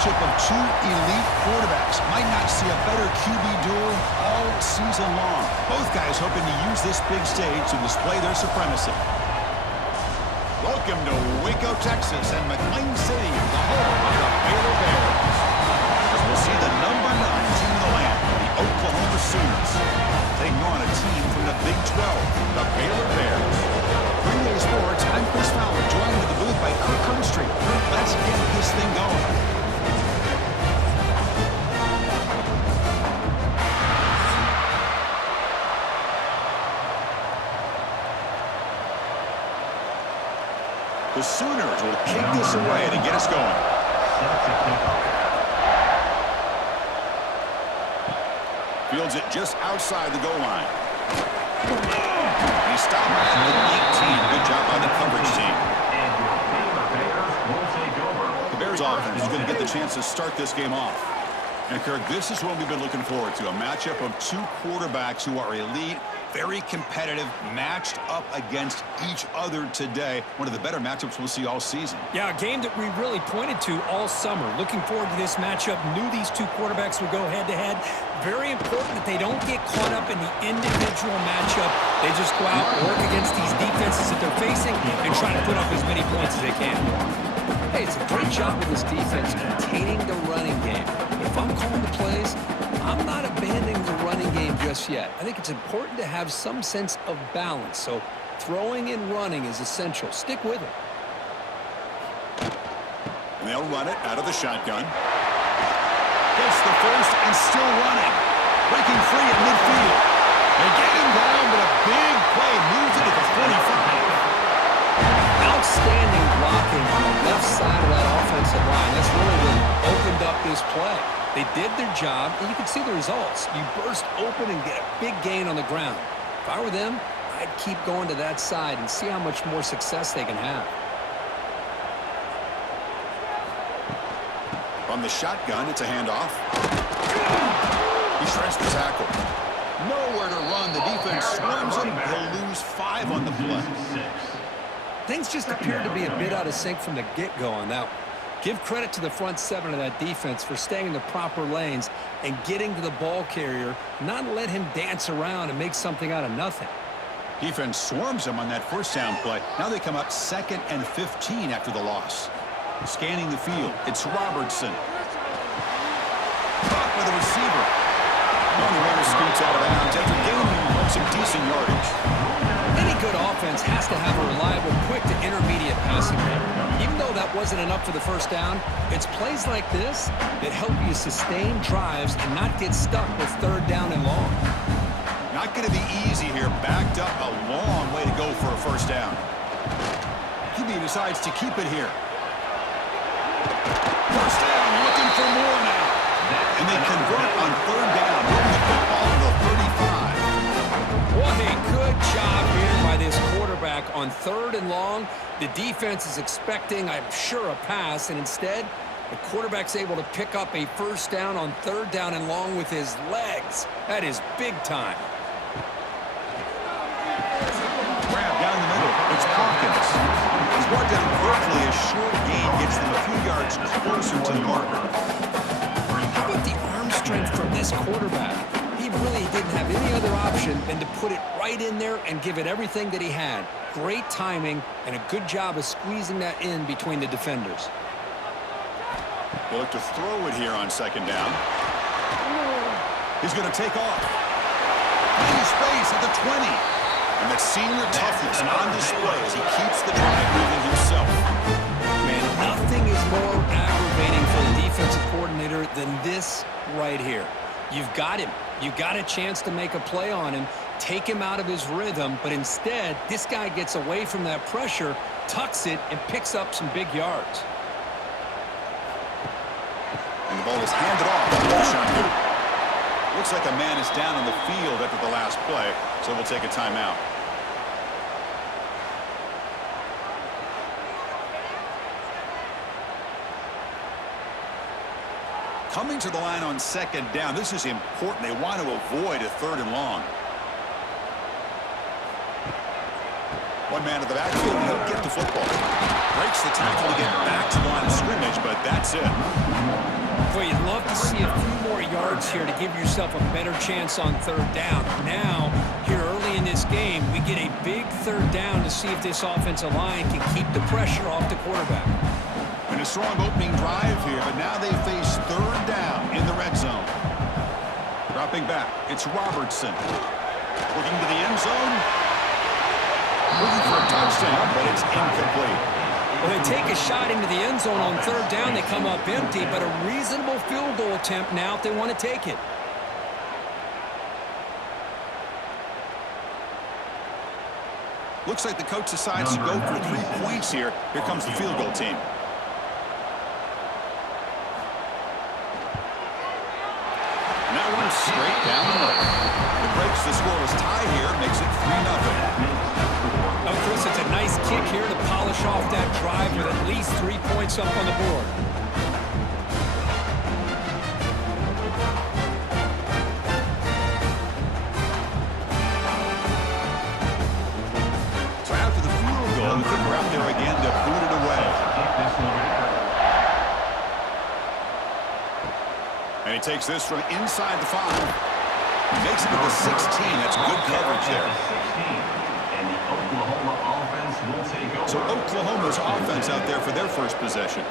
matchup of two elite quarterbacks. Might not see a better QB duel all season long. Both guys hoping to use this big stage to display their supremacy. Welcome to Waco, Texas, and McLean City, the home of the Baylor Bears. As we'll see the number 9 team in the land, the Oklahoma Sooners, taking on a team from the Big 12, the Baylor Bears. 3-Day Sports, I'm Chris Fowler, joined with the booth by Kirk Street. Let's get this thing going. The Sooners will kick this away to get us going. Fields it just outside the goal line. He stopped at the 18. Good job by the coverage team. The Bears offense is going to get the chance to start this game off. And Kirk, this is what we've been looking forward to, a matchup of two quarterbacks who are elite, very competitive, matched up against each other today. One of the better matchups we'll see all season. Yeah, a game that we really pointed to all summer. Looking forward to this matchup. Knew these two quarterbacks would go head-to-head. Very important that they don't get caught up in the individual matchup. They just go out, work against these defenses that they're facing, and try to put up as many points as they can. Hey, it's a great job with this defense containing the running game. But if I'm calling the plays, I'm not abandoning the running game just yet. I think it's important to have some sense of balance. So throwing and running is essential. Stick with it. And they'll run it out of the shotgun. Gets the first and still running. Breaking free at midfield. They get him down, but a big play moves it to the 45. Outstanding blocking on the left side of that offensive line. That's really what opened up this play. They did their job, and you can see the results. You burst open and get a big gain on the ground. If I were them, I'd keep going to that side and see how much more success they can have. From the shotgun, it's a handoff. He shreds the tackle. Nowhere to run. The defense swarms him. He'll lose 5 on the play. Things just appeared to be a bit out of sync from the get-go on that one. Give credit to the front 7 of that defense for staying in the proper lanes and getting to the ball carrier, not let him dance around and make something out of nothing. Defense swarms him on that first down play. Now they come up 2nd and 15 after the loss. Scanning the field, it's Robertson. Caught by the receiver. And the runner scoots out of bounds after gaining some decent yardage. Any good offense has to have a reliable, quick to intermediate passing game. Even though that wasn't enough for the first down, it's plays like this that help you sustain drives and not get stuck with 3rd down and long. Not going to be easy here. Backed up a long way to go for a first down. QB decides to keep it here. First down, looking for more now. And they convert on 3rd down, moving the football to the 35. What a good job here by this quarterback on 3rd and long. The defense is expecting, I'm sure, a pass, and instead, the quarterback's able to pick up a first down on 3rd down and long with his legs. That is big time. Grab down the middle. It's Hawkins. He's brought down quickly. A short gain gets them a few yards closer to the marker. How about the arm strength from this quarterback? He really didn't have any other option than to put it right in there and give it everything that he had. Great timing and a good job of squeezing that in between the defenders. They look to throw it here on 2nd down. He's going to take off. Finding space at the 20. And that senior toughness on display as he keeps the drive moving himself. Man, nothing is more aggravating for a defensive coordinator than this right here. You've got him. You've got a chance to make a play on him, take him out of his rhythm, but instead, this guy gets away from that pressure, tucks it, and picks up some big yards. And the ball is handed off. Looks like a man is down on the field after the last play, so we'll take a timeout. Coming to the line on 2nd down. This is important. They want to avoid a 3rd and long. One man to the backfield, and he'll get the football. Breaks the tackle to get back to the line of scrimmage, but that's it. Boy, you'd love to see a few more yards here to give yourself a better chance on third down. Now, here early in this game, we get a big third down to see if this offensive line can keep the pressure off the quarterback. And a strong opening drive here, but now they face third down in the red zone. Dropping back, it's Robertson. Looking to the end zone. Looking for a touchdown, but it's incomplete. Well, they take a shot into the end zone on third down. They come up empty, but a reasonable field goal attempt now if they want to take it. Looks like the coach decides to go for 3 points here. Here comes the field goal team. And that one's straight down the middle. It breaks the scoreless tie here, makes it 3-0. Of course, it's a nice kick here to polish off that drive with at least 3 points up on the board. So after the field goal, the kicker out there again to boot it away. And he takes this from inside the 5. Makes it to the 16. That's good coverage there. So Oklahoma's offense out there for their first possession.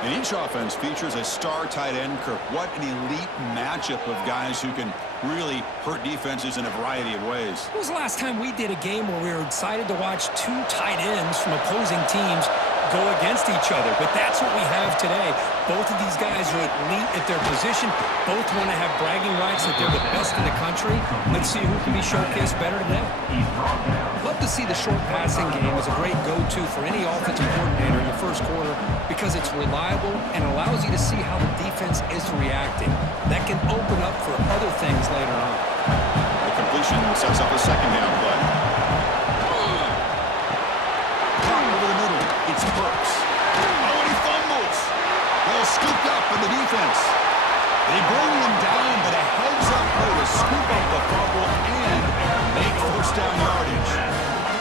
And each offense features a star tight end. Kirk, what an elite matchup of guys who can really hurt defenses in a variety of ways. When was the last time we did a game where we were excited to watch 2 tight ends from opposing teams go against each other? But that's what we have today. Both of these guys are elite at their position. Both want to have bragging rights that they're the best in the country. Let's see who can be showcased better today. Love to see the short passing game as a great go-to for any offensive coordinator in the first quarter because it's reliable and allows you to see how the defense is reacting. That can open up for other things later on. The completion sets up a second down play. Caught over the middle. It's Brooks. Oh, and he fumbles. Well, scooped up in the defense. They bring him down, but a heads-up play to scoop up the fumble and make first down yardage.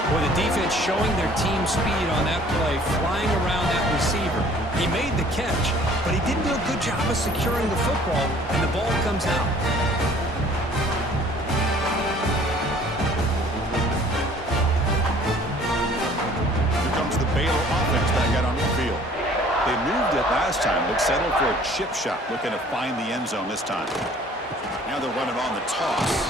Boy, the defense showing their team speed on that play, flying around that receiver. He made the catch, but he didn't do a good job of securing the football, and the ball comes out. Here comes the Baylor offense back out on the field. They moved it last time, but settled for a chip shot, looking to find the end zone this time. Now they're running on the toss.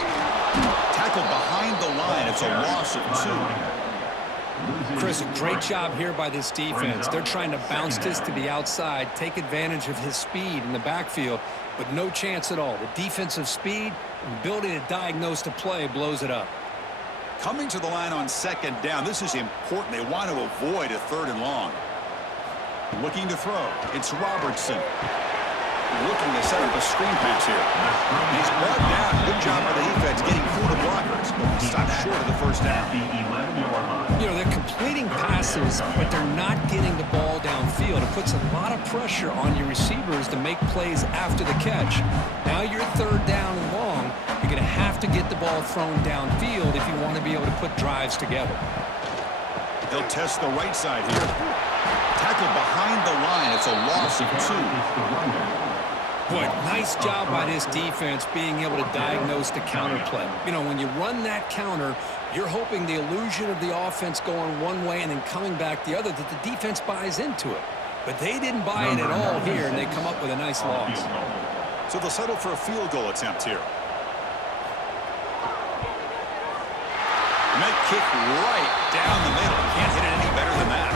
Tackled behind the line. It's a loss of 2. Chris, a great job here by this defense. They're trying to bounce this to the outside, take advantage of his speed in the backfield, but no chance at all. The defensive speed and ability to diagnose the play blows it up. Coming to the line on second down. This is important. They want to avoid a 3rd and long. Looking to throw. It's Robertson. Looking to set up a screen pass here. He's brought down. Good job by the defense getting through the blockers. Stopped short of the first down. You know, they're completing passes, but they're not getting the ball downfield. It puts a lot of pressure on your receivers to make plays after the catch. Now you're 3rd down and long. You're going to have to get the ball thrown downfield if you want to be able to put drives together. They'll test the right side here. Tackled behind the line. It's a loss of 2. Boy, nice job by this defense being able to diagnose the counter play. You know, when you run that counter, you're hoping the illusion of the offense going one way and then coming back the other, that the defense buys into it. But they didn't buy it at all here, and they come up with a nice loss. So they'll settle for a field goal attempt here. And that kick right down the middle. Can't hit it any better than that.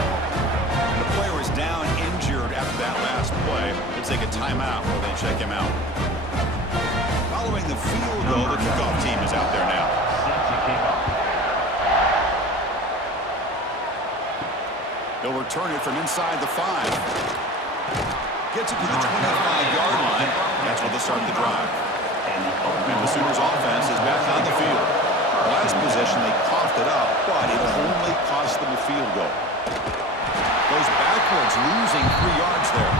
And the player is down injured after that last play. They'll take a timeout while they check him out. Following the field goal, the kickoff team is out there now. They'll return it from inside the 5. Gets it to the 25-yard line. That's where they'll start the drive. And the Sooners offense is back on the field. Last possession, they coughed it up, but it only cost them a field goal. Goes backwards, losing 3 yards there.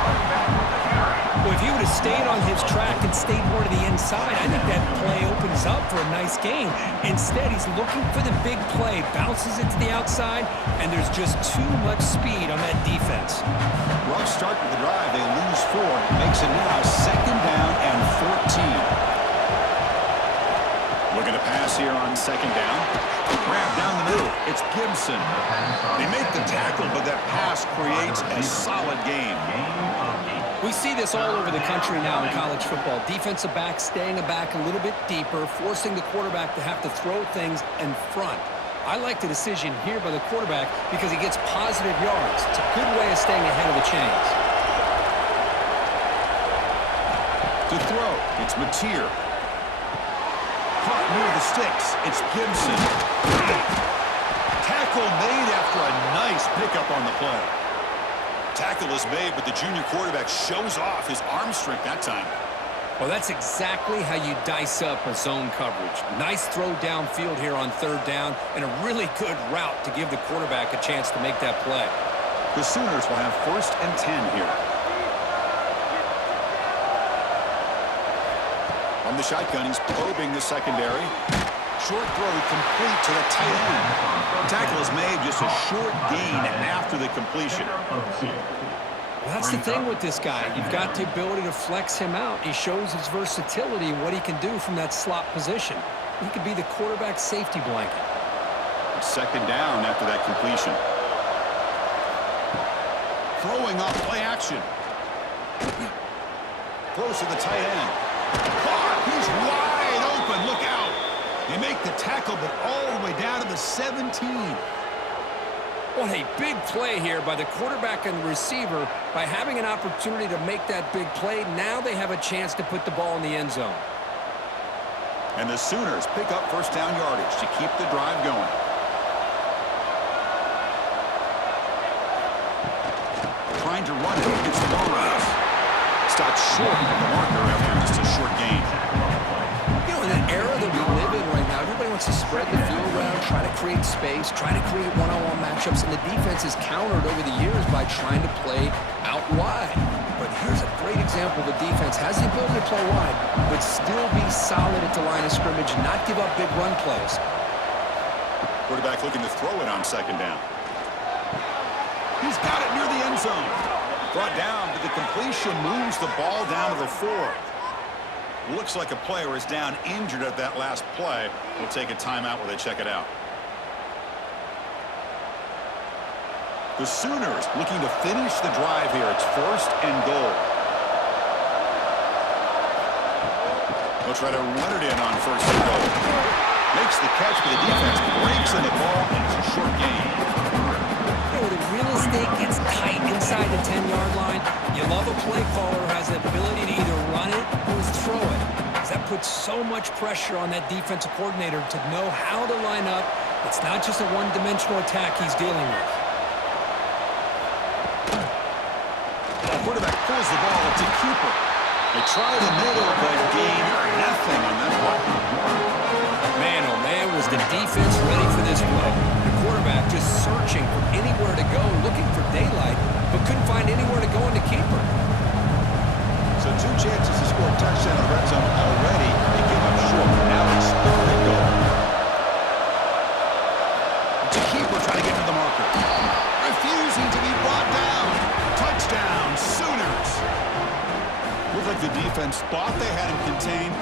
Well, if he would have stayed on his track and stayed more to the inside, I think that play opens up for a nice gain. Instead, he's looking for the big play, bounces it to the outside, and there's just too much speed on that defense. Rough start to the drive. They lose 4. Makes it now 2nd down and 14. Looking to pass here on 2nd down. Grab down the middle. It's Gibson. They make the tackle, but that pass creates a solid gain. We see this all over the country now in college football. Defensive backs staying back a little bit deeper, forcing the quarterback to have to throw things in front. I like the decision here by the quarterback because he gets positive yards. It's a good way of staying ahead of the chains. To throw, it's Mateer. Caught near the sticks. It's Gibson. Tackle made after a nice pickup on the play. Tackle is made, but the junior quarterback shows off his arm strength that time. Well, that's exactly how you dice up a zone coverage. Nice throw downfield here on 3rd down, and a really good route to give the quarterback a chance to make that play. The Sooners will have 1st and 10 here. From the shotgun, he's probing the secondary. Short throw complete to the tight end. Tackle is made, just a short gain after the completion. Well, that's the thing with this guy. You've got the ability to flex him out. He shows his versatility, what he can do from that slot position. He could be the quarterback safety blanket. 2nd down after that completion. Throwing off play action. Throws to the tight end. Caught! He's wide open. Look out. They make the tackle, but all the way down to the 17. What a big play here by the quarterback and the receiver. By having an opportunity to make that big play, now they have a chance to put the ball in the end zone. And the Sooners pick up 1st down yardage to keep the drive going. Trying to run it against the Lawrence. Stopped short of the marker after just a short gain. You know, in an era that we live in right now, everybody wants to spread the field around, try to create space, try to create one-on-one matchups, and the defense is countered over the years by trying to play out wide. But here's a great example of a defense has the ability to play wide, but still be solid at the line of scrimmage, not give up big run plays. Quarterback looking to throw it on 2nd down. He's got it near the end zone. Brought down, but the completion moves the ball down to the 4. Looks like a player is down injured at that last play. We'll take a timeout while they check it out. The Sooners looking to finish the drive here. It's 1st and goal. They'll try to run it in on 1st and goal. Makes the catch, but the defense breaks in the ball, and it's a short gain. The real estate gets tight inside the 10-yard line. You love a play caller who has the ability to either run it or throw it. Because that puts so much pressure on that defensive coordinator to know how to line up. It's not just a one-dimensional attack he's dealing with. The quarterback pulls the ball to keeper. They try the middle, but gain nothing on that play. Man, oh man, was the defense ready for this play. The quarterback just searching for anywhere to go, looking for daylight, but couldn't find anywhere to go in the keeper. So 2 chances to score a touchdown in the red zone already. They came up short. Now it's 3rd and goal. To keeper trying to get to the marker. Refusing to be brought down. Touchdown, Sooners. Looked like the defense thought they had him contained.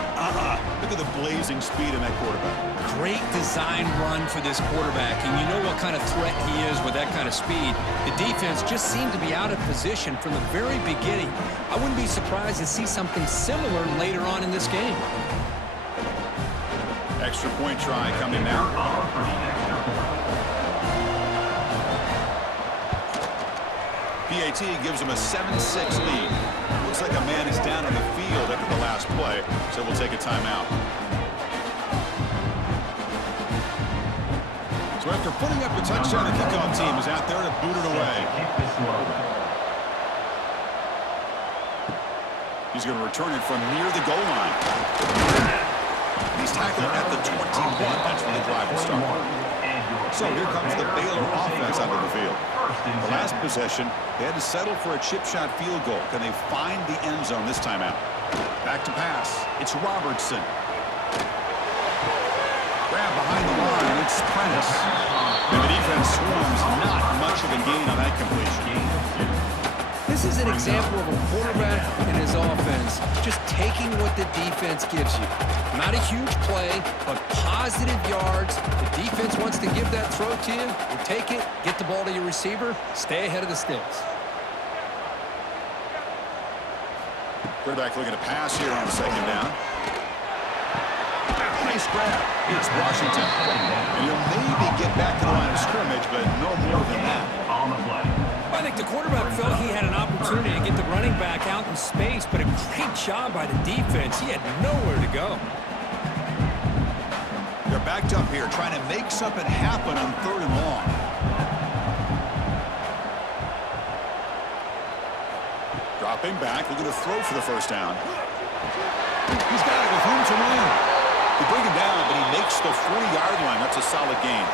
Look at the blazing speed in that quarterback. Great design run for this quarterback, and you know what kind of threat he is with that kind of speed. The defense just seemed to be out of position from the very beginning. I wouldn't be surprised to see something similar later on in this game. Extra point try coming now. PAT gives him a 7-6 lead. Looks like a man is down on the field after the last play, so we'll take a timeout. So after putting up the touchdown, the kickoff team is out there to boot it away. He's going to return it from near the goal line. He's tackled at the 21. That's when the drive will start. So here comes the Baylor offense onto the field. The last possession, they had to settle for a chip shot field goal. Can they find the end zone this time out? Back to pass. It's Robertson. Grab behind the line. It's Prentice. And the defense swarms. Not much of a gain on that completion. This is an example of a quarterback and his offense just taking what the defense gives you. Not a huge play, but positive yards. The defense wants to give that throw to you. You take it, get the ball to your receiver, stay ahead of the sticks. Quarterback looking to pass here on second down. Nice grab. It's Washington. And he'll maybe get back to the line of scrimmage, but no more than that. On the play. I think the quarterback felt he had an opportunity to get the running back out in space, but a great job by the defense. He had nowhere to go. They're backed up here, trying to make something happen on 3rd and long. Dropping back, looking to throw for the first down. He's got it with room to run. They bring him down, but he makes the 40-yard line. That's a solid gain.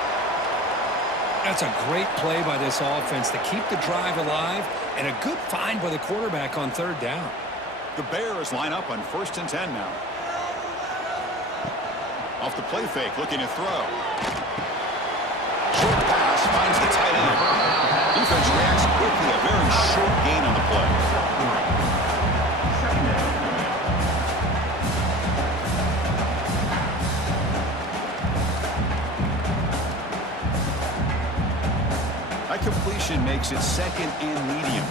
That's a great play by this offense to keep the drive alive, and a good find by the quarterback on 3rd down. The Bears line up on 1st and 10 now. Off the play fake, looking to throw. Short pass, finds the tight end. Defense reacts quickly, a very short gain on the play. That completion makes it 2nd and medium.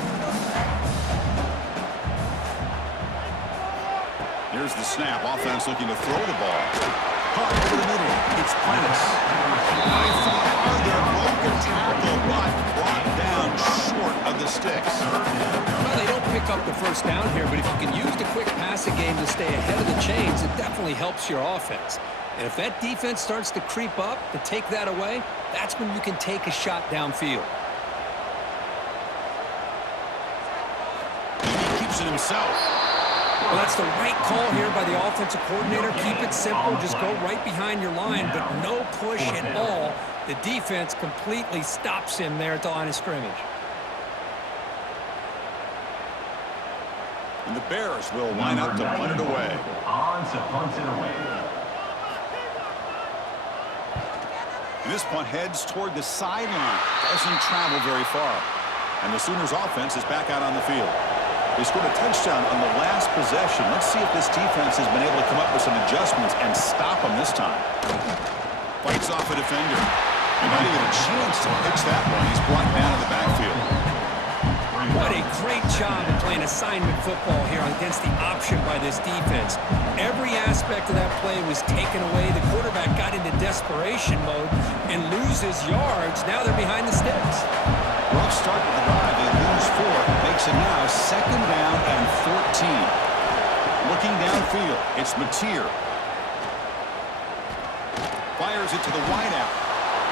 Here's the snap. Offense looking to throw the ball. Caught over the middle. It's Prentice. I thought hard there. Broken tackle, but brought down short of the sticks. Well, they don't pick up the first down here, but if you can use the quick passing game to stay ahead of the chains, it definitely helps your offense. And if that defense starts to creep up to take that away, that's when you can take a shot downfield. He keeps it himself. Well, that's the right call here by the offensive coordinator. Keep it simple. Just go right behind your line, but no push at all. The defense completely stops him there at the line of scrimmage. And the Bears will line up to punt it away. On to punt it away. And this punt heads toward the sideline. Doesn't travel very far. And the Sooners offense is back out on the field. They scored a touchdown on the last possession. Let's see if this defense has been able to come up with some adjustments and stop them this time. Fights off a defender. And not even a chance to pitch that one. He's brought down in the backfield. What a great job of playing assignment football here against the option by this defense. Every aspect of that play was taken away. The quarterback got into desperation mode and loses yards. Now they're behind the sticks. Rough start to the drive. They lose 4. Makes it now 2nd down and 14. Looking downfield, it's Mateer. Fires it to the wideout.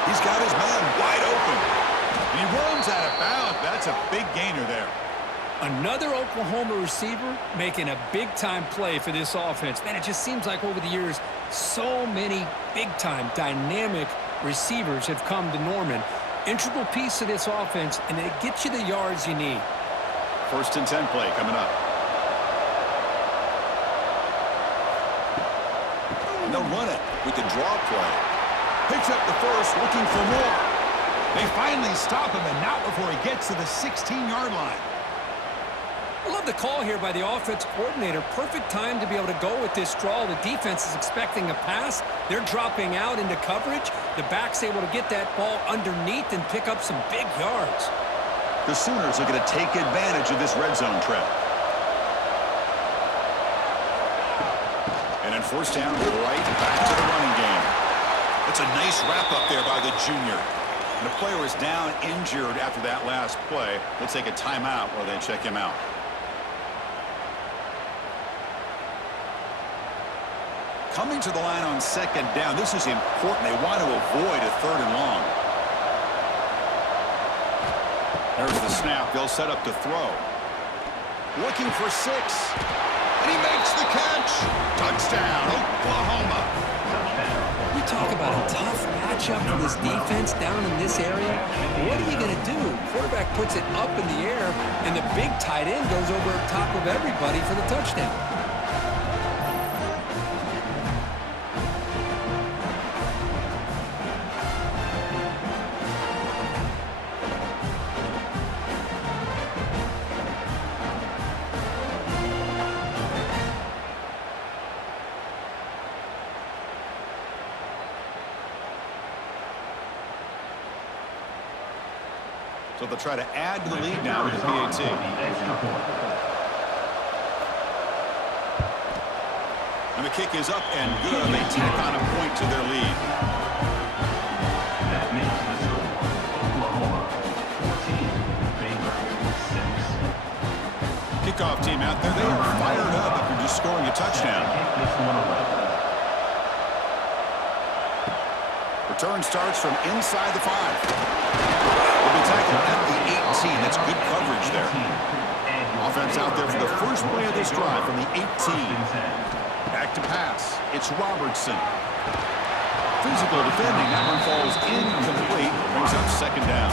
He's got his man wide open. And he runs out of bounds. That's a big gainer there. Another Oklahoma receiver making a big-time play for this offense. Man, it just seems like over the years, so many big-time, dynamic receivers have come to Norman. Integral piece of this offense, and it gets you the yards you need. 1st and 10 play coming up. And they'll run it with the draw play. Picks up the first, looking for more. They finally stop him, and not before he gets to the 16-yard line. I love the call here by the offense coordinator. Perfect time to be able to go with this draw. The defense is expecting a pass. They're dropping out into coverage. The back's able to get that ball underneath and pick up some big yards. The Sooners are going to take advantage of this red zone trap. And then 1st down, right back to the running game. It's a nice wrap-up there by the junior. And the player is down injured after that last play. They'll take a timeout while they check him out. Coming to the line on 2nd down. This is important. They want to avoid a 3rd and long. There's the snap. They'll set up to throw. Looking for 6. And he makes the catch. Touchdown, Oklahoma. You talk about a tough matchup for this defense down in this area. What are you going to do? Quarterback puts it up in the air, and the big tight end goes over top of everybody for the touchdown. So they'll try to add to the lead now with the PAT. And the kick is up and good. They tack on a point to their lead. That makes the score Oklahoma 14, Baylor 6. Kickoff team out there. They are fired up after just scoring a touchdown. Return starts from inside the 5. Will be tackled at the 18. That's good coverage there. Offense out there for the first play of this drive from the 18. Back to pass. It's Robertson. Physical defending. That one falls incomplete. Brings up second down.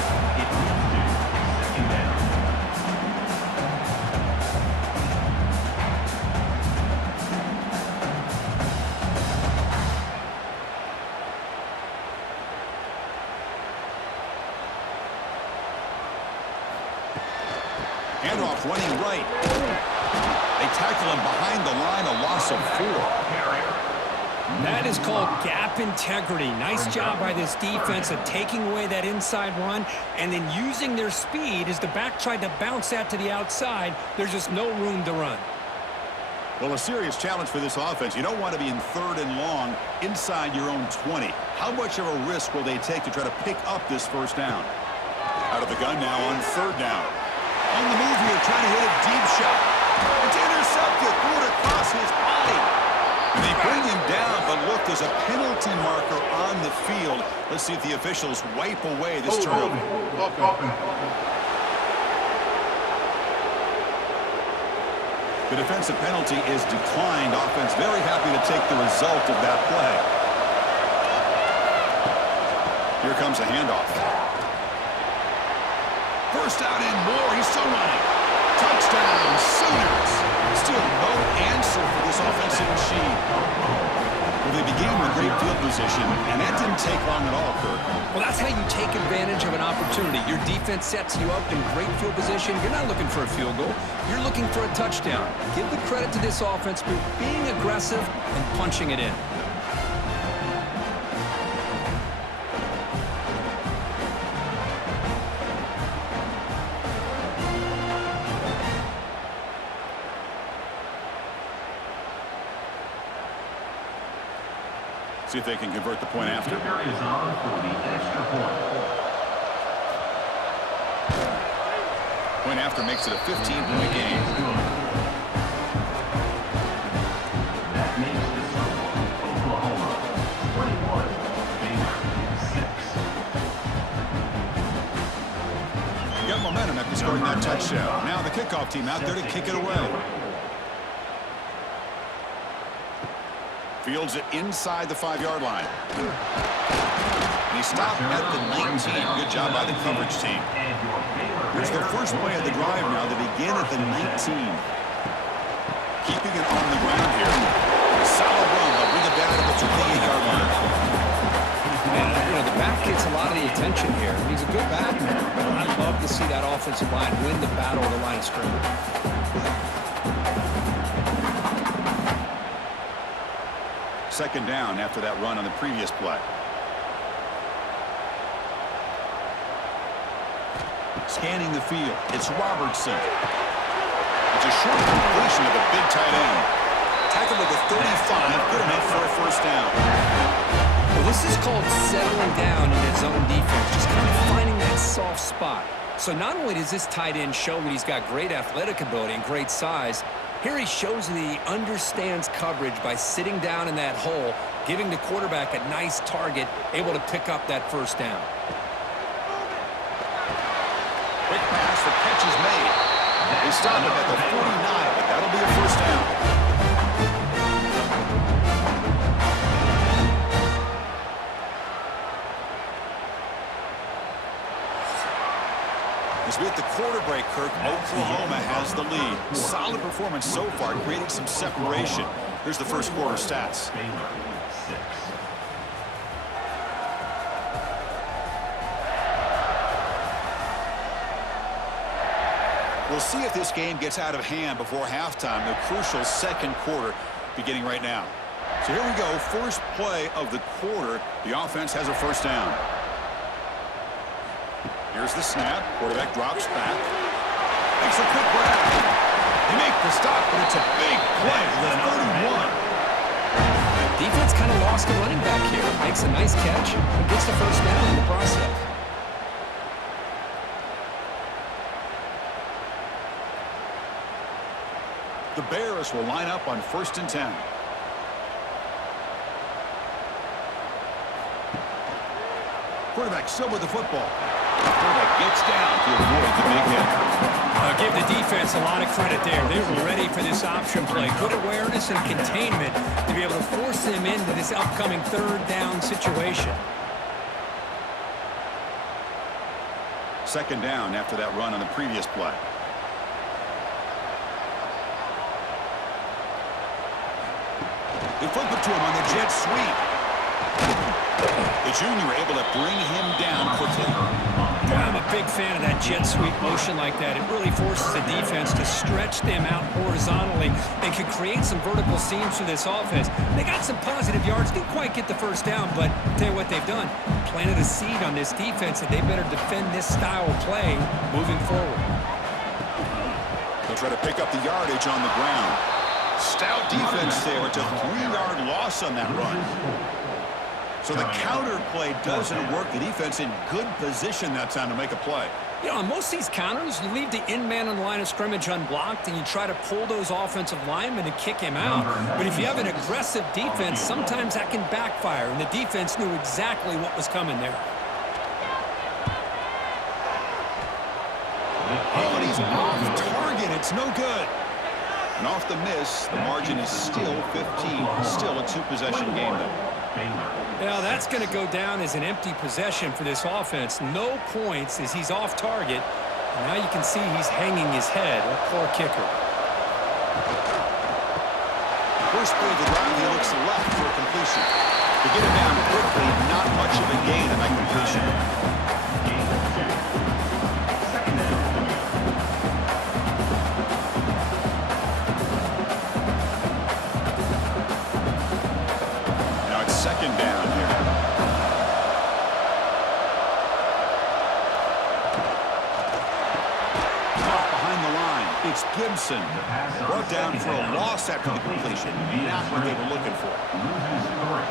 Handoff running right. They tackle him behind the line, a loss of 4. That is called gap integrity. Nice job by this defense of taking away that inside run and then using their speed as the back tried to bounce that to the outside. There's just no room to run. Well, a serious challenge for this offense. You don't want to be in 3rd and long inside your own 20. How much of a risk will they take to try to pick up this first down? Out of the gun now on 3rd down. On the move here, trying to hit a deep shot. It's intercepted, threw it across his body. And they bring him down, but look, there's a penalty marker on the field. Let's see if the officials wipe away this turnover. The defensive penalty is declined. Offense very happy to take the result of that play. Here comes a handoff. First out and more. He's still running. Touchdown, Sooners. Still no answer for this offensive machine. Well, they began with great field position, and that didn't take long at all, Kirk. Well, that's how you take advantage of an opportunity. Your defense sets you up in great field position. You're not looking for a field goal. You're looking for a touchdown. Give the credit to this offense for being aggressive and punching it in. See if they can convert the point after. Kicker is on for the extra point. Point after makes it a 15-point game. That makes the score Oklahoma 21, Baylor 6. Got momentum after scoring that touchdown. Now the kickoff team out there to kick it away. Fields it inside the 5-yard line. And he stopped at the 19. Good job by the coverage team. Here's the first play of the drive now. They begin at the 19. Keeping it on the ground here. Solid run. They'll bring it down to the 28-yard line. And, the back gets a lot of the attention here. He's a good back. I'd love to see that offensive line win the battle of the line of scrimmage. Second down after that run on the previous play. Scanning the field. It's Robertson. It's a short completion of the big tight end. Tackled at the 35. Good enough for a first down. Well, this is called settling down in his own defense, just kind of finding that soft spot. So not only does this tight end show that he's got great athletic ability and great size, here he shows that he understands coverage by sitting down in that hole, giving the quarterback a nice target, able to pick up that first down. Quick pass, the catch is made. They stop him at the 49, but that'll be a first down. performance so far, creating some separation. Here's the first quarter stats. Baylor, 6. We'll see if this game gets out of hand before halftime. The crucial second quarter beginning right now. So here we go. First play of the quarter. The offense has a first down. Here's the snap. Quarterback drops back. Makes a quick grab. They make the stop, but it's a big play. The 31. Defense kind of lost a running back here. Makes a nice catch and gets the first down in the process. The Bears will line up on 1st and 10. Quarterback still with the football. Quarterback gets down to avoid the big hit. I'll give the defense a lot of credit there. They were ready for this option play. Good awareness and containment to be able to force them into this upcoming third down situation. Second down after that run on the previous play. They flip it to him on the jet sweep. The junior able to bring him down quickly. I'm a big fan of that jet sweep motion like that. It really forces the defense to stretch them out horizontally and can create some vertical seams for this offense. They got some positive yards, didn't quite get the first down, but I'll tell you what they've done. Planted a seed on this defense that they better defend this style of play moving forward. They'll try to pick up the yardage on the ground. Stout defense there. It's a 3-yard loss on that run. So the counter play doesn't work. The defense in good position that time to make a play. You know, on most of these counters, you leave the in-man on the line of scrimmage unblocked, and you try to pull those offensive linemen to kick him out. But if you have an aggressive defense, sometimes that can backfire, and the defense knew exactly what was coming there. Oh, and he's off target. It's no good. And off the miss, the margin is still 15. Still a two-possession game, though. Now, that's going to go down as an empty possession for this offense. No points as he's off target. And now you can see he's hanging his head. A poor kicker. First play of the drive, he looks left for a completion. To get it down quickly, not much of a gain on that completion. Second down here. Caught behind the line. It's Gibson. Brought down for a loss after the completion. Not what they were looking for.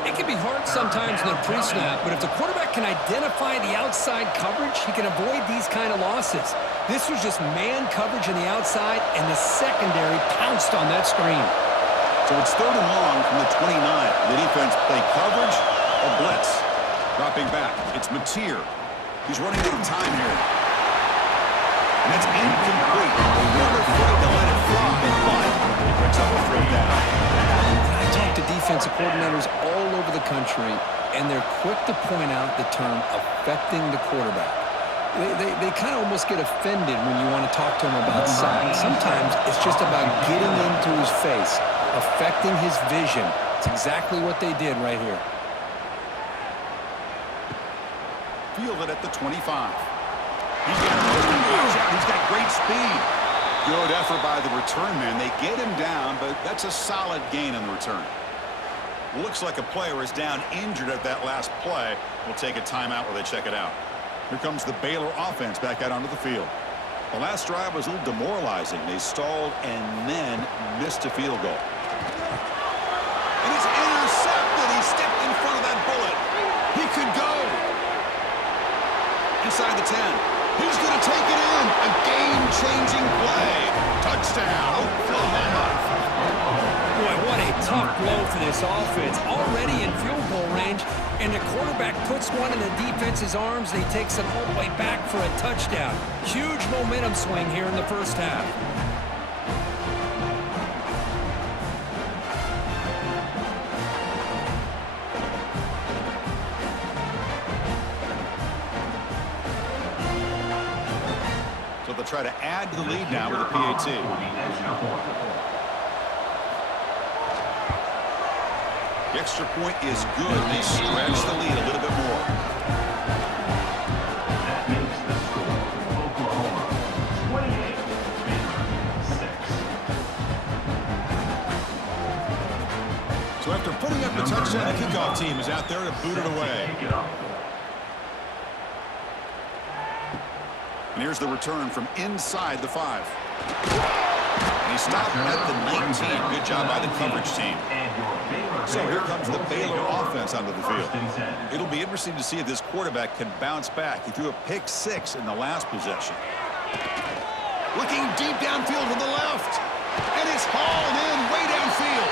It can be hard sometimes in the pre-snap, but if the quarterback can identify the outside coverage, he can avoid these kind of losses. This was just man coverage on the outside, and the secondary pounced on that screen. So it's 3rd and long from the 29. The defense play coverage or blitz. Dropping back. It's Mateer. He's running out of time here. And it's incomplete. They weren't afraid to let it fly, but it brings up a 3rd down. I talk to defensive coordinators all over the country, and they're quick to point out the term affecting the quarterback. They kind of almost get offended when you want to talk to them about size. Sometimes it's just about getting into his face, affecting his vision. It's exactly what they did right here. Fielded at the 25. He's got He's got great speed. Good effort by the return man. They get him down, but that's a solid gain on the return. Looks like a player is down injured at that last play. We'll take a timeout while they check it out. Here comes the Baylor offense back out onto the field. The last drive was a little demoralizing. They stalled and then missed a field goal. And he's intercepted. He stepped in front of that bullet. He could go. Inside the 10. He's going to take it in. A game-changing play. Touchdown, Oklahoma. Boy, what a tough blow for this offense. Already in field goal range, and the quarterback puts one in the defense's arms, and he takes it all the way back for a touchdown. Huge momentum swing here in the first half. So they'll try to add to the lead now with a PAT. The extra point is good. They stretch the lead a little bit more. That makes the score Oklahoma 28, Baylor 6. So after putting up the touchdown, the kickoff team is out there to boot it away. Take it off. And here's the return from inside the 5. And he stopped at the 19. Good job by the coverage team. So here comes the Baylor offense onto the field. It'll be interesting to see if this quarterback can bounce back. He threw a pick-6 in the last possession. Looking deep downfield to the left. And it's hauled in way downfield.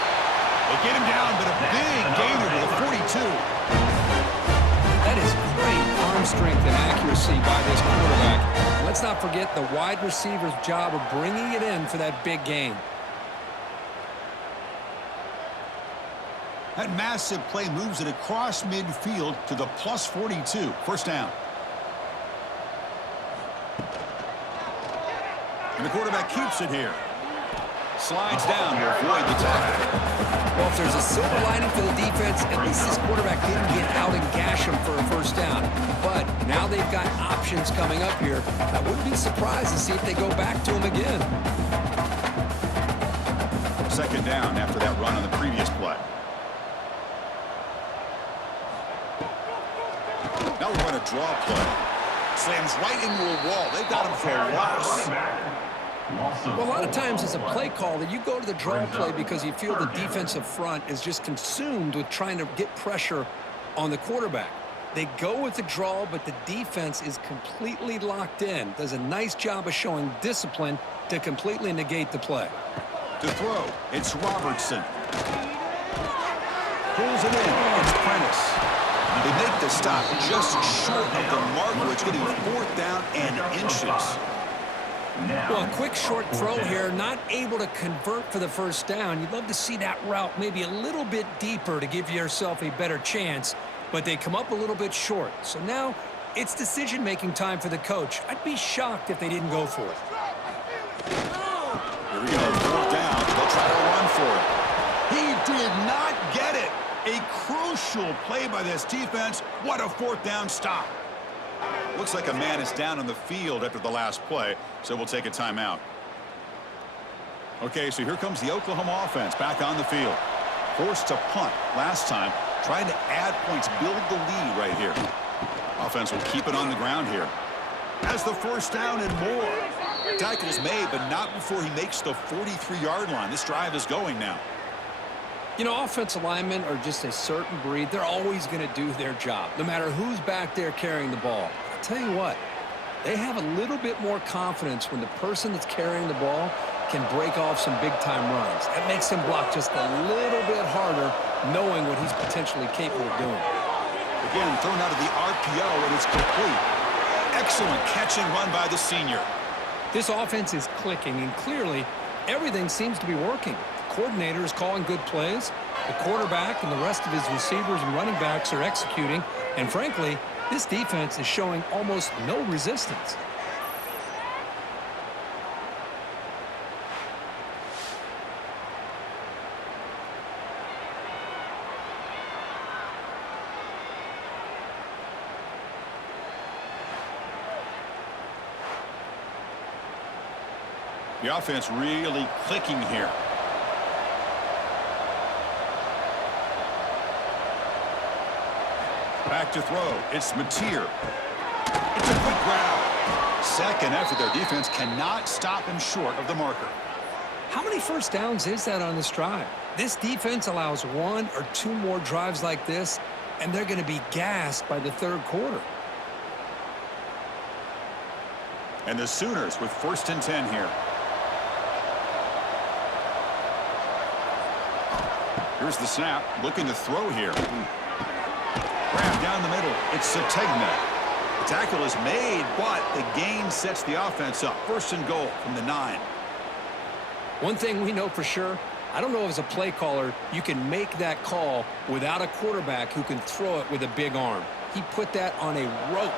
They get him down, but a big gainer to the 42. That is great arm strength and accuracy by this quarterback. Let's not forget the wide receiver's job of bringing it in for that big gain. That massive play moves it across midfield to the plus 42. First down. And the quarterback keeps it here. Slides down to avoid the tackle. Well, if there's a silver lining for the defense, at least this quarterback didn't get out and gash him for a first down. But now they've got options coming up here. I wouldn't be surprised to see if they go back to him again. Second down after that run on the previous play. Now we're going to draw play. Slams right into a wall. They've got him for a loss. Well, a lot of times it's a play call that you go to the draw play because you feel the defensive front is just consumed with trying to get pressure on the quarterback. They go with the draw, but the defense is completely locked in. Does a nice job of showing discipline to completely negate the play. To throw, it's Robertson. Pulls it in. It's Prentice. They make the stop just short of the marker. It's getting 4th down and inches. Well, a quick short throw here, not able to convert for the first down. You'd love to see that route maybe a little bit deeper to give yourself a better chance, but they come up a little bit short. So now it's decision-making time for the coach. I'd be shocked if they didn't go for it. Here we go, 4th down. They'll try to run for it. He did not get it. A crucial play by this defense. What a 4th down stop. Looks like a man is down on the field after the last play, so we'll take a timeout. Okay, so here comes the Oklahoma offense back on the field. Forced to punt last time, trying to add points, build the lead right here. Offense will keep it on the ground here. Has the first down and more. Tackle's made, but not before he makes the 43-yard line. This drive is going now. You know, offensive linemen are just a certain breed. They're always going to do their job, no matter who's back there carrying the ball. I'll tell you what, they have a little bit more confidence when the person that's carrying the ball can break off some big-time runs. That makes him block just a little bit harder, knowing what he's potentially capable of doing. Again, thrown out of the RPO, and it's complete. Excellent catch and run by the senior. This offense is clicking, and clearly everything seems to be working. Coordinator is calling good plays. The quarterback and the rest of his receivers and running backs are executing. And frankly, this defense is showing almost no resistance. The offense really clicking here. Back to throw. It's Mateer. It's a quick grab. Second effort. Their defense cannot stop him short of the marker. How many first downs is that on this drive? This defense allows 1 or 2 more drives like this, and they're going to be gassed by the third quarter. And the Sooners with 1st and 10 here. Here's the snap. Looking to throw here. Grab down the middle. It's Sategna. The tackle is made, but the gain sets the offense up. 1st and goal from the 9. One thing we know for sure, I don't know if as a play caller you can make that call without a quarterback who can throw it with a big arm. He put that on a rope.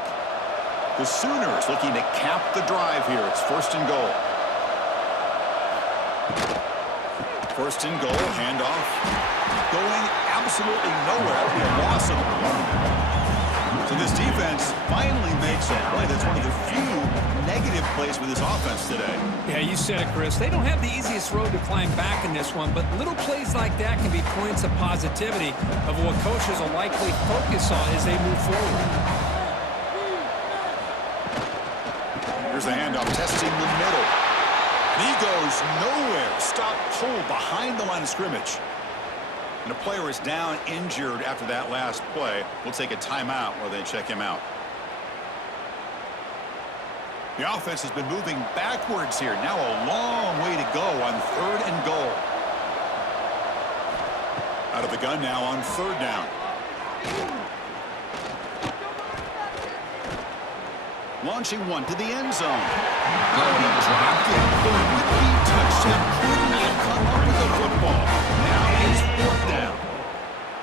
The Sooners looking to cap the drive here. It's 1st and goal. First and goal, handoff. Going absolutely nowhere. That'll be a loss of the ball. So this defense finally makes a play. That's one of the few negative plays with this offense today. Yeah, you said it, Chris. They don't have the easiest road to climb back in this one, but little plays like that can be points of positivity of what coaches will likely focus on as they move forward. Here's the handoff, testing the middle. And he goes nowhere. Stop cold behind the line of scrimmage. And a player is down injured after that last play. We'll take a timeout while they check him out. The offense has been moving backwards here. Now a long way to go on third and goal. Out of the gun now on third down. Launching one to the end zone. Oh, he dropped it. The would-be touchdown could not come up with the football. Now it's fourth down.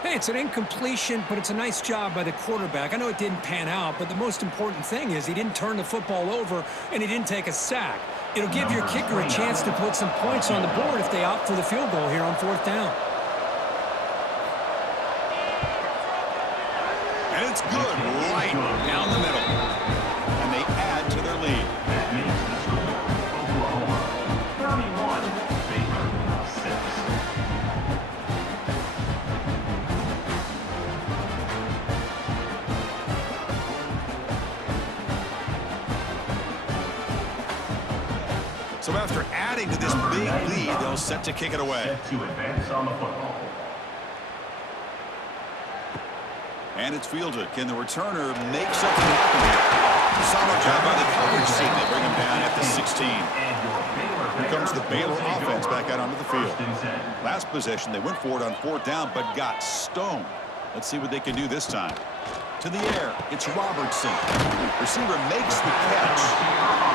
Hey, it's an incompletion, but it's a nice job by the quarterback. I know it didn't pan out, but the most important thing is he didn't turn the football over and he didn't take a sack. It'll give your kicker a chance to put some points on the board if they opt for the field goal here on fourth down. And it's good right down the middle. And they add to their lead. That makes the score Oklahoma 31, Baylor 6. So after adding to this big lead, they'll set to kick it away. Set to advance on the football. And it's fielded. Can the returner make something happen here? Solid job by the coverage team. They bring him down at the 16. Here comes the Baylor offense back out onto the field. Last possession, they went for it on fourth down, but got stoned. Let's see what they can do this time. To the air, it's Robertson. Receiver makes the catch.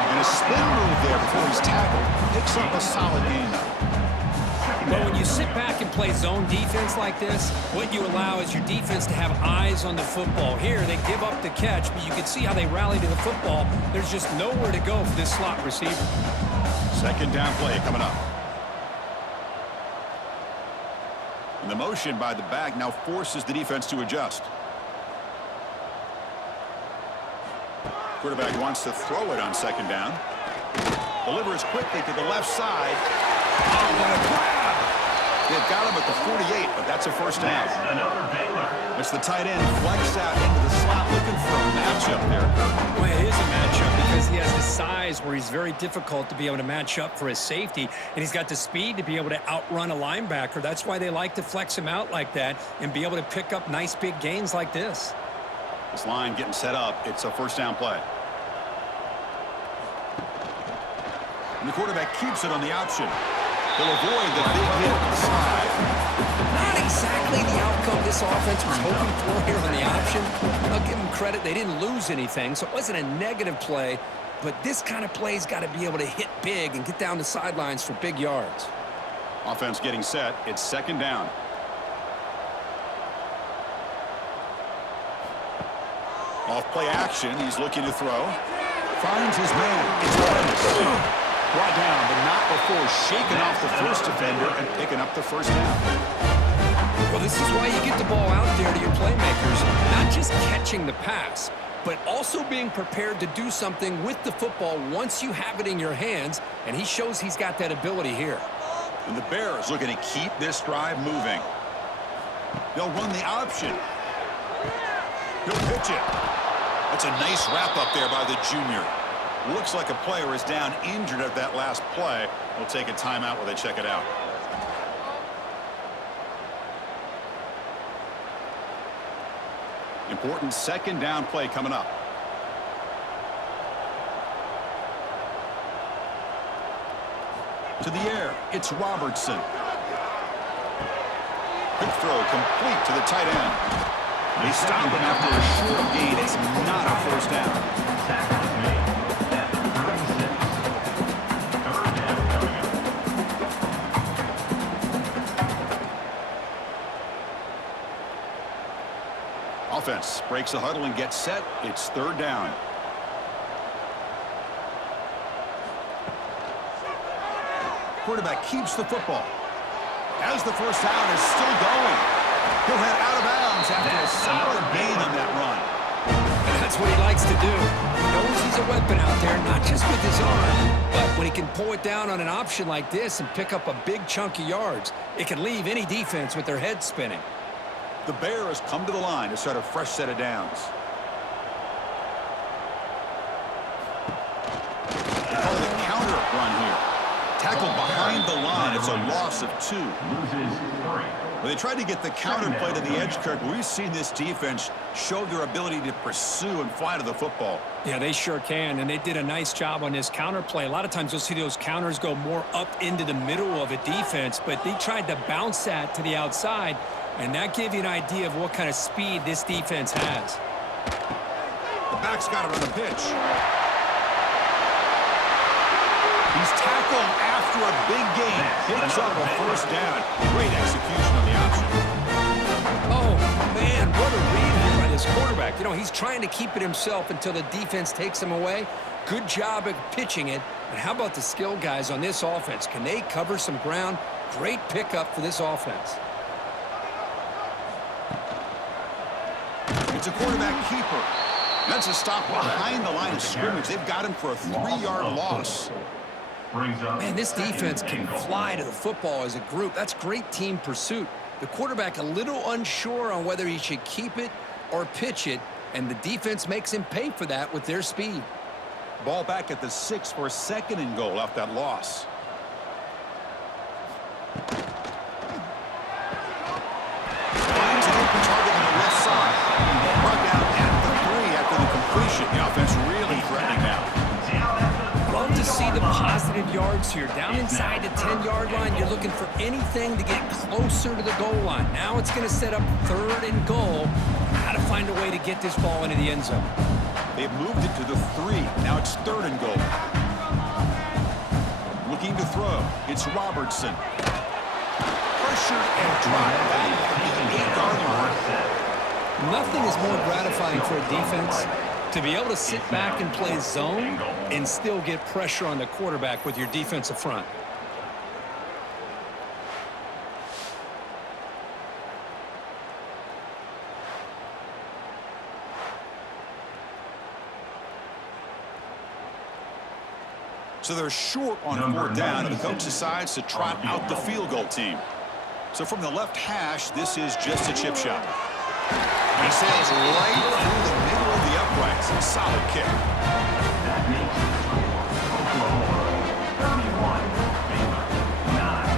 And a spin move there before he's tackled. Picks up a solid gain, though. But when you sit back and play zone defense like this, what you allow is your defense to have eyes on the football. Here, they give up the catch, but you can see how they rally to the football. There's just nowhere to go for this slot receiver. Second down play coming up. And the motion by the back now forces the defense to adjust. Quarterback wants to throw it on second down. Delivers quickly to the left side. Oh, what a grab! They've got him at the 48, but that's a first down. Another Baylor. It's the tight end flex out into the slot looking for a matchup there. Well, it is a matchup because he has the size where he's very difficult to be able to match up for his safety, and he's got the speed to be able to outrun a linebacker. That's why they like to flex him out like that and be able to pick up nice big gains like this. This line getting set up. It's a first down play. And the quarterback keeps it on the option. He'll avoid the big hit to the side. Not exactly the outcome this offense was hoping for here on the option. I'll give them credit. They didn't lose anything, so it wasn't a negative play. But this kind of play's got to be able to hit big and get down the sidelines for big yards. Offense getting set. It's second down. Off play action. He's looking to throw. Finds his man. It's Lawrence. Brought down, but not before shaking off the first defender and picking up the first down. Well, this is why you get the ball out there to your playmakers. Not just catching the pass, but also being prepared to do something with the football once you have it in your hands, and he shows he's got that ability here. And the Bears looking to keep this drive moving. They'll run the option. He'll pitch it. That's a nice wrap up there by the junior. Looks like a player is down injured at that last play. We'll take a timeout while they check it out. Important second down play coming up. To the air, it's Robertson. Good throw, complete to the tight end. They stop him after a short gain. It's not a first down. Tackle is made at the 36. Third down coming up. Offense breaks the huddle and gets set. It's third down. Quarterback keeps the football. as the first down is still going. He'll head out of bounds after a solid gain on that run. And that's what he likes to do. He knows he's a weapon out there, not just with his arm, but when he can pull it down on an option like this and pick up a big chunk of yards, it can leave any defense with their head spinning. The Bears come to the line to start a fresh set of downs. They call it a counter run here. Tackled behind the line. It's a loss of 2. Loses 3. Well, they tried to get the counter play to the edge, Kirk. We've seen this defense show their ability to pursue and fly to the football. Yeah, they sure can, and they did a nice job on this counter play. A lot of times you'll see those counters go more up into the middle of a defense, but they tried to bounce that to the outside, and that gave you an idea of what kind of speed this defense has. The back's got it on the pitch. He's tackled after a big gain. Picks up a first down. Great execution on the option. Oh, man, what a read here by this quarterback. You know, he's trying to keep it himself until the defense takes him away. Good job at pitching it. And how about the skill guys on this offense? Can they cover some ground? Great pickup for this offense. It's a quarterback keeper. That's a stop behind the line of scrimmage. They've got him for a 3-yard loss. Man, this defense can fly to the football as a group. That's great team pursuit. The quarterback a little unsure on whether he should keep it or pitch it, and the defense makes him pay for that with their speed. Ball back at the 6 for a 2nd and goal off that loss. Finds an open target on the left side. Brought down at the 3 after the completion. The offense really threatening now. Love to see the positive yards here. Down inside the 10-yard line, you're looking for anything to get closer to the goal line. Now it's going to set up 3rd and goal. How to find a way to get this ball into the end zone. They've moved it to the 3. Now it's 3rd and goal. Looking to throw. It's Robertson. Pressured and dropped back at the 8-yard line. Nothing is more gratifying for a defense to be able to sit back and play zone and still get pressure on the quarterback with your defensive front. So they're short on 4th down, and the coach decides to trot out the field goal team. So from the left hash, this is just a chip shot. And he sails right through the middle of the uprights. A solid kick. That makes the score Oklahoma 31, Baylor 9.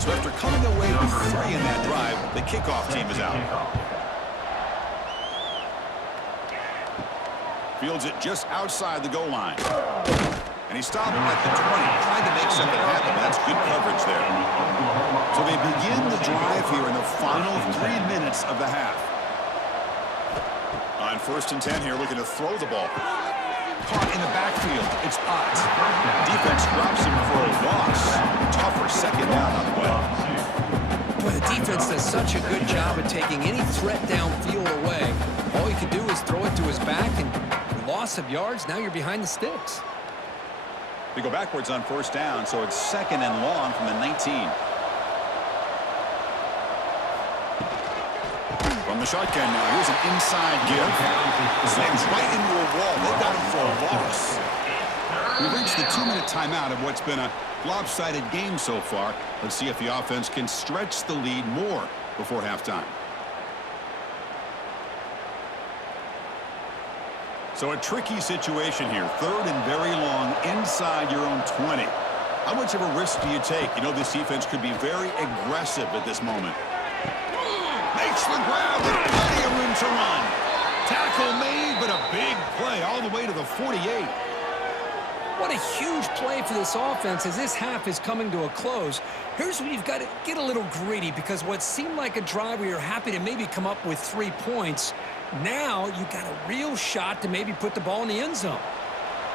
So after coming away with 3 in that drive, the kickoff team is out. Fields it just outside the goal line. And he stopped at the 20, trying to make something happen, but that's good coverage there. So they begin the drive here in the final 3 minutes of the half. On 1st and 10 here, looking to throw the ball. Caught in the backfield. It's Ott. Defense drops him for a loss. Tougher 2nd down on the way. Boy, the defense does such a good job of taking any threat downfield away. All you can do is throw it to his back, and loss of yards, now you're behind the sticks. They go backwards on 1st down, so it's 2nd and long from the 19. From the shotgun now, here's an inside give. Slams right into a wall. They got him for a loss. We've reached the 2-minute timeout of what's been a lopsided game so far. Let's see if the offense can stretch the lead more before halftime. So a tricky situation here. 3rd and very long inside your own 20. How much of a risk do you take? You know, this defense could be very aggressive at this moment. Makes the grab with plenty of room to run. Tackle made, but a big play all the way to the 48. What a huge play for this offense as this half is coming to a close. Here's where you've got to get a little greedy, because what seemed like a drive where you're happy to maybe come up with 3 points, now you've got a real shot to maybe put the ball in the end zone.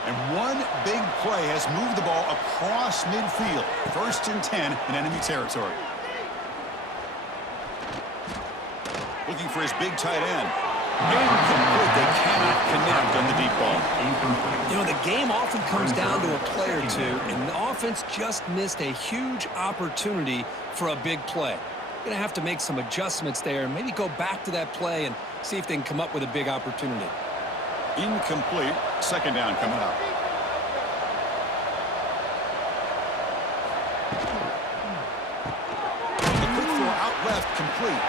And one big play has moved the ball across midfield. 1st and 10 in enemy territory. Looking for his big tight end. Incomplete. football. You know, the game often comes down to a play or two, and the offense just missed a huge opportunity for a big play. Going to have to make some adjustments there and maybe go back to that play and see if they can come up with a big opportunity. Incomplete. Second down coming up. The quick throw out left, complete.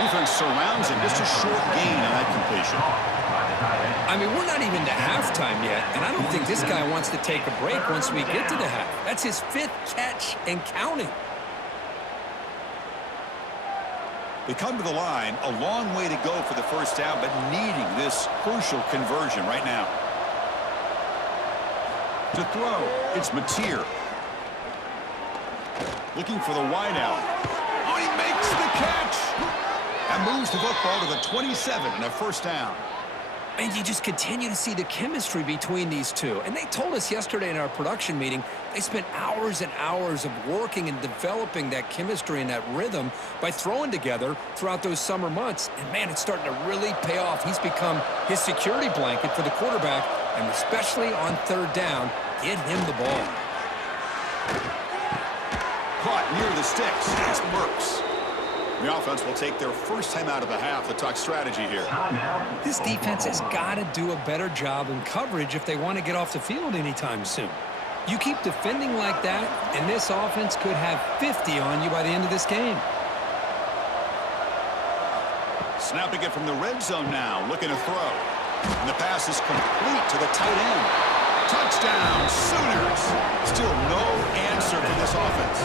Defense surrounds him. Just a short gain on that completion. I mean, we're not even to halftime yet, and I don't think this guy wants to take a break once we get to the half. That's his 5th catch and counting. They come to the line, a long way to go for the first down, but needing this crucial conversion right now. To throw, it's Mateer. Looking for the wideout. Oh, he makes the catch! That moves the football to the 27 and a first down. And you just continue to see the chemistry between these two. And they told us yesterday in our production meeting, they spent hours and hours of working and developing that chemistry and that rhythm by throwing together throughout those summer months. And, man, it's starting to really pay off. He's become his security blanket for the quarterback, and especially on third down, get him the ball. Caught near the sticks. It's Burks. The offense will take their first time out of the half to talk strategy here. This defense has got to do a better job in coverage if they want to get off the field anytime soon. You keep defending like that, and this offense could have 50 on you by the end of this game. Snapping it from the red zone now, looking to throw. And the pass is complete to the tight end. Touchdown, Sooners. Still no answer from this offense.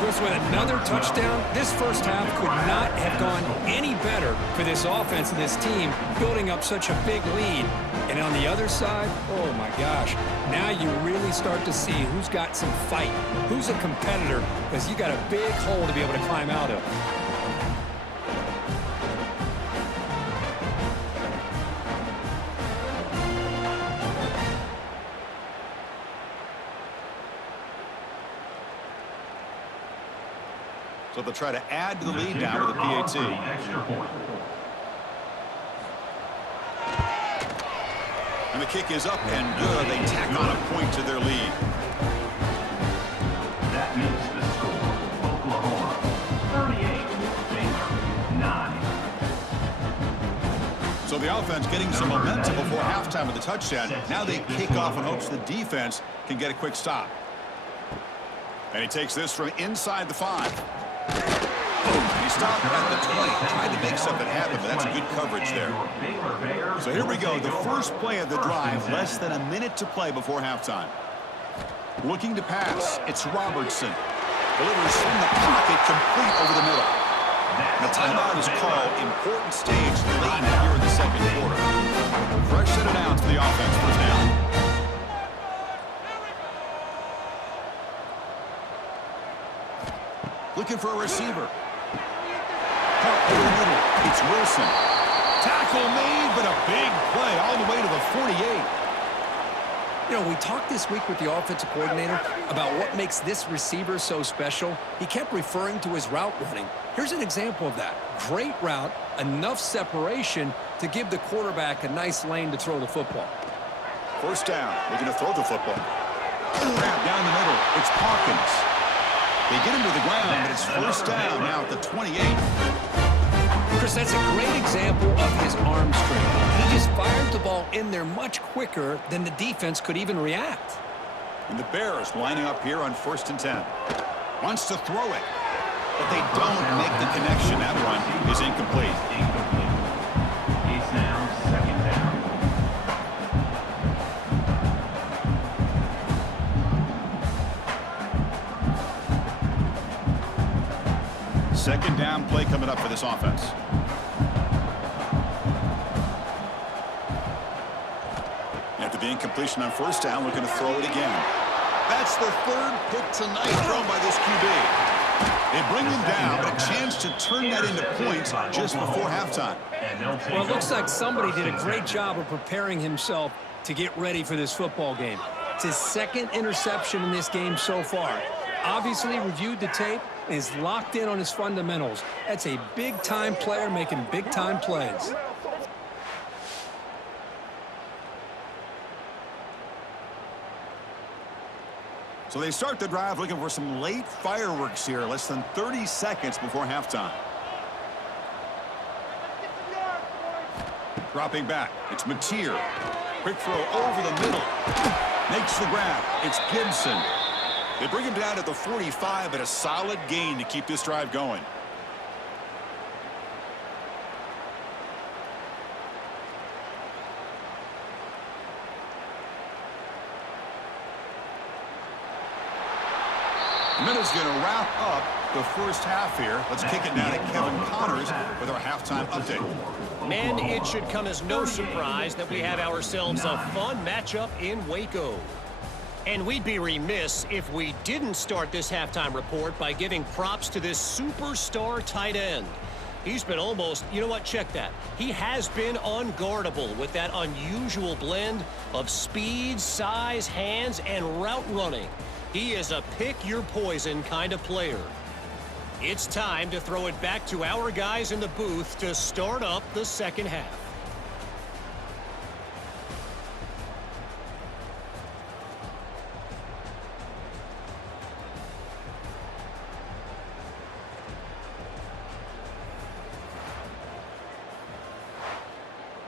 Chris, with another touchdown, this first half could not have gone any better for this offense and this team, building up such a big lead. And on the other side, oh my gosh, now you really start to see who's got some fight, who's a competitor, because you got a big hole to be able to climb out of. So they'll try to add to the lead now with a PAT. And the kick is up and good. They tack on a point to their lead. That makes the score Oklahoma 38, Baylor 9. So the offense getting some momentum before halftime with the touchdown. Now they kick off in hopes the defense can get a quick stop. And he takes this from inside the 5. He stopped at the 20, tried to make something happen, but that's good coverage there. So here we go, the first play of the drive, less than a minute to play before halftime. Looking to pass, it's Robertson. Delivers from the pocket, complete over the middle. And the timeout is called, important stage late here in the second quarter. Fresh set of downs for the offense, first down. Looking for a receiver. Caught over the middle. It's Wilson. Tackle made, but a big play all the way to the 48. You know, we talked this week with the offensive coordinator about what makes this receiver so special. He kept referring to his route running. Here's an example of that. Great route, enough separation to give the quarterback a nice lane to throw the football. First down. Looking to throw the football. Grab down the middle. It's Hawkins. They get him to the ground, but it's first down now at the 28. Chris, that's a great example of his arm strength. He just fired the ball in there much quicker than the defense could even react. And the Bears lining up here on 1st and 10. Wants to throw it, but they don't make the connection. That run is incomplete. It's now second down. Second down play coming up for this offense. After the incompletion on first down, looking to throw it again. That's the 3rd pick tonight thrown by this QB. They bring him down, but a chance to turn that into points just before halftime. Well, it looks like somebody did a great job of preparing himself to get ready for this football game. It's his 2nd interception in this game so far. Obviously reviewed the tape and is locked in on his fundamentals. That's a big-time player making big-time plays. So they start the drive looking for some late fireworks here, less than 30 seconds before halftime. Dropping back, it's Mateer. Quick throw over the middle. Makes the grab. It's Gibson. They bring him down at the 45, but a solid gain to keep this drive going. The minute's going to wrap up the first half here. Let's kick it down to Kevin Connors with our halftime update. Man, it should come as no surprise that we have ourselves a fun matchup in Waco. And we'd be remiss if we didn't start this halftime report by giving props to this superstar tight end. He's been almost, you know what, check that. He has been unguardable with that unusual blend of speed, size, hands, and route running. He is a pick-your-poison kind of player. It's time to throw it back to our guys in the booth to start up the second half.